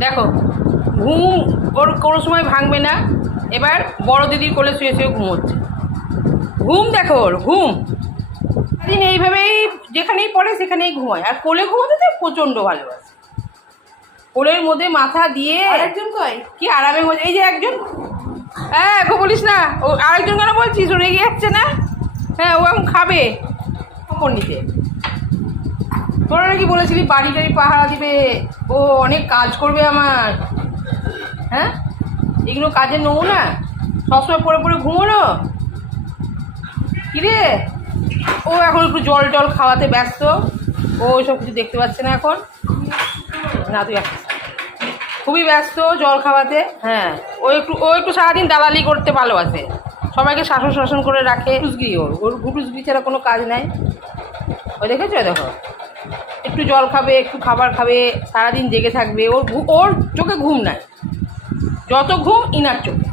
দেখো ঘুম ওর কোনো সময় ভাঙবে না। এবার বড় দিদির কোলে শুয়ে শুয়ে ঘুমোচ্ছে। ঘুম দেখো ওর ঘুম দিন এইভাবেই যেখানেই পড়ে সেখানেই ঘুমায়। আর কোলে ঘুমোতে তো প্রচণ্ড ভালোবাসে। কোলের মধ্যে মাথা দিয়ে একজন কয় কি আরামে হচ্ছে। এই যে একজন, হ্যাঁ গো বলিস না, ও আরেকজন কেন বলছিস? ও রেগে যাচ্ছে না? হ্যাঁ ও এখন খাবে নিতে। তোরা নাকি বলেছিলি বাড়ি টাড়ি পাহারা দিবে, ও অনেক কাজ করবে আমার। হ্যাঁ এগুলো কাজের নমুনা, সবসময় পড়ে পড়ে ঘুমোনো। কিরে ও এখন একটু জল টল খাওয়াতে ব্যস্ত, ও ওইসব কিছু দেখতে পাচ্ছে না এখন। না তুই খুবই ব্যস্ত জল খাওয়াতে। হ্যাঁ ও একটু সারাদিন দালালি করতে ভালোবাসে, সবাইকে শাসন শাসন করে রাখে। ঘুটুসগিরি ওর ঘুটুসগিরি ছাড়া কোনো কাজ নাই। ও দেখেছো দেখো, একটু জল খাবে একটু খাবার খাবে, সারাদিন জেগে থাকবে। ওর চোখে ঘুম নাই, যত ঘুম ইনার চোখে।